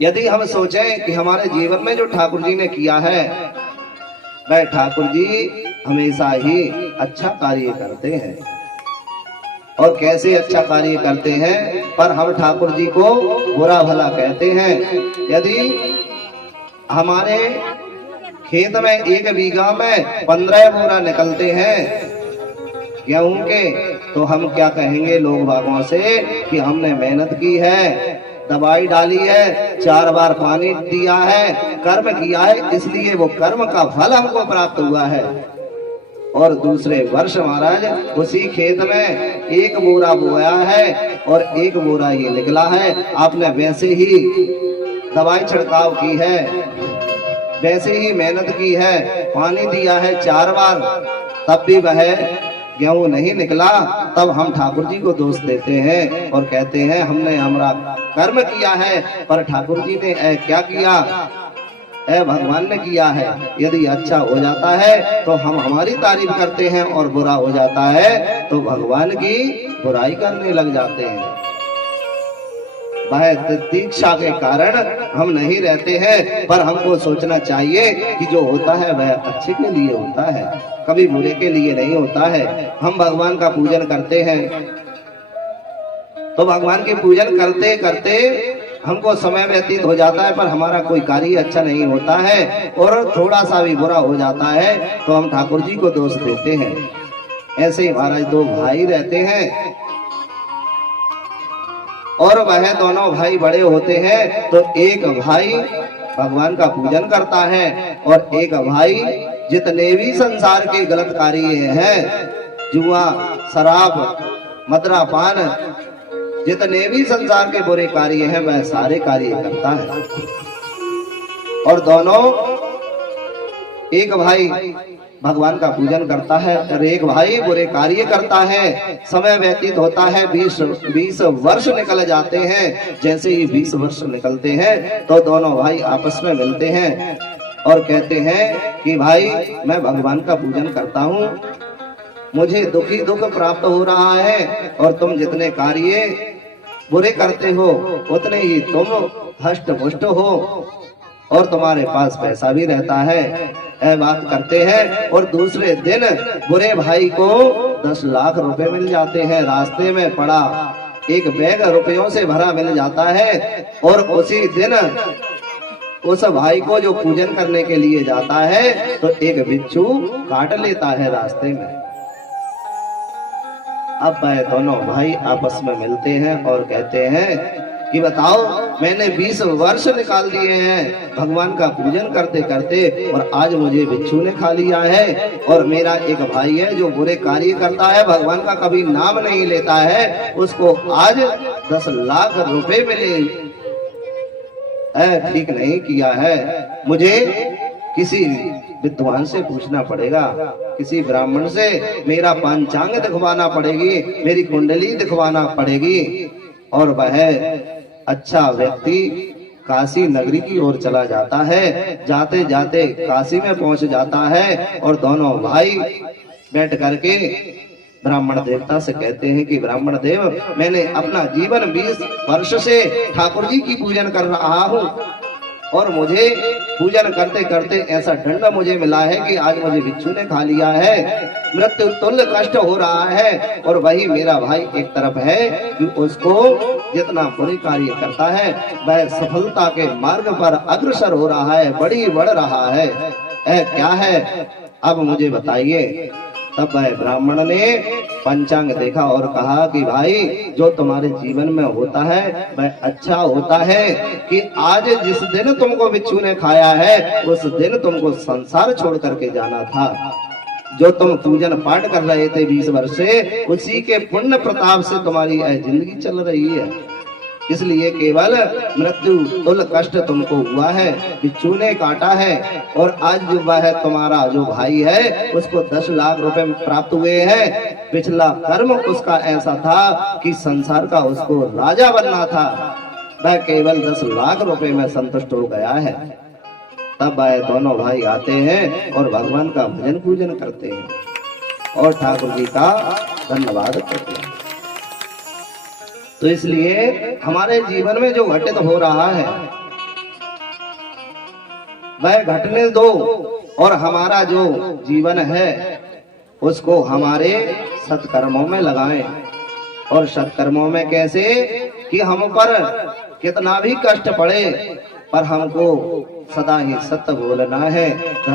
यदि हम सोचें कि हमारे जीवन में जो ठाकुर जी ने किया है, वह ठाकुर जी हमेशा ही अच्छा कार्य करते हैं। और कैसे अच्छा कार्य करते हैं, पर हम ठाकुर जी को बुरा भला कहते हैं। यदि हमारे खेत में 1 बीघा में 15 बोरा निकलते हैं गेहूं के, तो हम क्या कहेंगे लोग बागों से कि हमने मेहनत की है, दवाई डाली है, 4 बार पानी दिया है, कर्म किया है, इसलिए वो कर्म का फल हमको प्राप्त हुआ है। और दूसरे वर्ष महाराज उसी खेत में 1 बोरा बोया है और 1 बोरा ही निकला है। आपने वैसे ही दवाई छिड़काव की है, वैसे ही मेहनत की है, पानी दिया है 4 बार, तब भी वह गेहूं नहीं निकला। तब हम ठाकुर जी को दोष देते हैं और कहते हैं हमने हमारा कर्म किया है, पर ठाकुर जी ने क्या किया, भगवान ने किया है। यदि अच्छा हो जाता है तो हम हमारी तारीफ करते हैं, और बुरा हो जाता है तो भगवान की बुराई करने लग जाते हैं। वह दीक्षा के कारण हम नहीं रहते हैं, पर हमको सोचना चाहिए कि जो होता है वह अच्छे के लिए होता है, कभी बुरे के लिए नहीं होता है। हम भगवान का पूजन करते हैं, तो भगवान के पूजन करते करते हमको समय व्यतीत हो जाता है, पर हमारा कोई कार्य अच्छा नहीं होता है, और थोड़ा सा भी बुरा हो जाता है तो हम ठाकुर जी को दोष देते हैं। ऐसे ही महाराज 2 भाई रहते हैं, और वह दोनों भाई बड़े होते हैं, तो एक भाई भगवान का पूजन करता है, और एक भाई जितने भी संसार के गलत कार्य हैं, जुआ, शराब, मदिरापान, जितने भी संसार के बुरे कार्य हैं, वह सारे कार्य करता है। और दोनों, एक भाई भगवान का पूजन करता है और एक भाई बुरे कार्य करता है। समय व्यतीत होता है, 20 वर्ष निकल जाते हैं। जैसे ही 20 वर्ष निकलते हैं तो दोनों भाई आपस में मिलते हैं और कहते हैं कि भाई मैं भगवान का पूजन करता हूँ, मुझे दुखी दुख प्राप्त हो रहा है, और तुम जितने कार्य बुरे करते हो उतने ही तुम हष्ट पुष्ट हो, और तुम्हारे पास पैसा भी रहता है। बात करते हैं, और दूसरे दिन बुरे भाई को 10 लाख रुपए मिल जाते हैं। रास्ते में पड़ा एक बैग रुपयों से भरा मिल जाता है, और उसी दिन उस भाई को जो पूजन करने के लिए जाता है तो एक बिच्छू काट लेता है रास्ते में। अब वह दोनों भाई आपस में मिलते हैं और कहते हैं कि बताओ, मैंने 20 वर्ष निकाल दिए हैं भगवान का पूजन करते करते, और आज मुझे बिच्छू ने खा लिया है। और मेरा एक भाई है जो बुरे कार्य करता है, भगवान का कभी नाम नहीं लेता है, उसको आज 10 लाख रुपए मिले। ठीक नहीं किया है। मुझे किसी विद्वान से पूछना पड़ेगा, किसी ब्राह्मण से मेरा पंचांग दिखवाना पड़ेगी, मेरी कुंडली दिखवाना पड़ेगी। और वह अच्छा व्यक्ति काशी नगरी की ओर चला जाता है। जाते जाते काशी में पहुंच जाता है, और दोनों भाई बैठ करके ब्राह्मण देवता से कहते हैं कि ब्राह्मण देव, मैंने अपना जीवन 20 वर्ष से ठाकुर जी की पूजन कर रहा हूँ, और मुझे पूजन करते करते ऐसा दंड मुझे मिला है कि आज मुझे बिच्छू ने खा लिया है, मृत्यु तुल्य कष्ट हो रहा है। और वही मेरा भाई एक तरफ है कि उसको जितना बुरे कार्य करता है वह सफलता के मार्ग पर अग्रसर हो रहा है, बढ़ रहा है। क्या है, अब मुझे बताइए। तब वह ब्राह्मण ने पंचांग देखा और कहा कि भाई, जो तुम्हारे जीवन में होता है वह अच्छा होता है कि आज जिस दिन तुमको बिच्छू ने खाया है उस दिन तुमको संसार छोड़ करके जाना था। जो तुम पूजन पाठ कर रहे थे 20 वर्ष से, उसी के पुण्य प्रताप से तुम्हारी जिंदगी चल रही है, इसलिए केवल मृत्यु तुल्य कष्ट तुमको हुआ है, बिच्छू ने काटा है। और आज जो वह तुम्हारा जो भाई है उसको 10 लाख रुपए प्राप्त हुए हैं। पिछला कर्म उसका ऐसा था कि संसार का उसको राजा बनना था, वह केवल 10 लाख रुपए में संतुष्ट हो गया है। तब वह दोनों भाई आते हैं और भगवान का भजन पूजन करते हैं और ठाकुर जी का धन्यवाद करते हैं। तो इसलिए हमारे जीवन में जो घटित हो रहा है वह घटने दो और हमारा जो जीवन है उसको हमारे सत्कर्मों में लगाएं। और सत्कर्मों में कैसे कि हम पर कितना भी कष्ट पड़े पर हमको सदा ही सत्य बोलना है, धर्म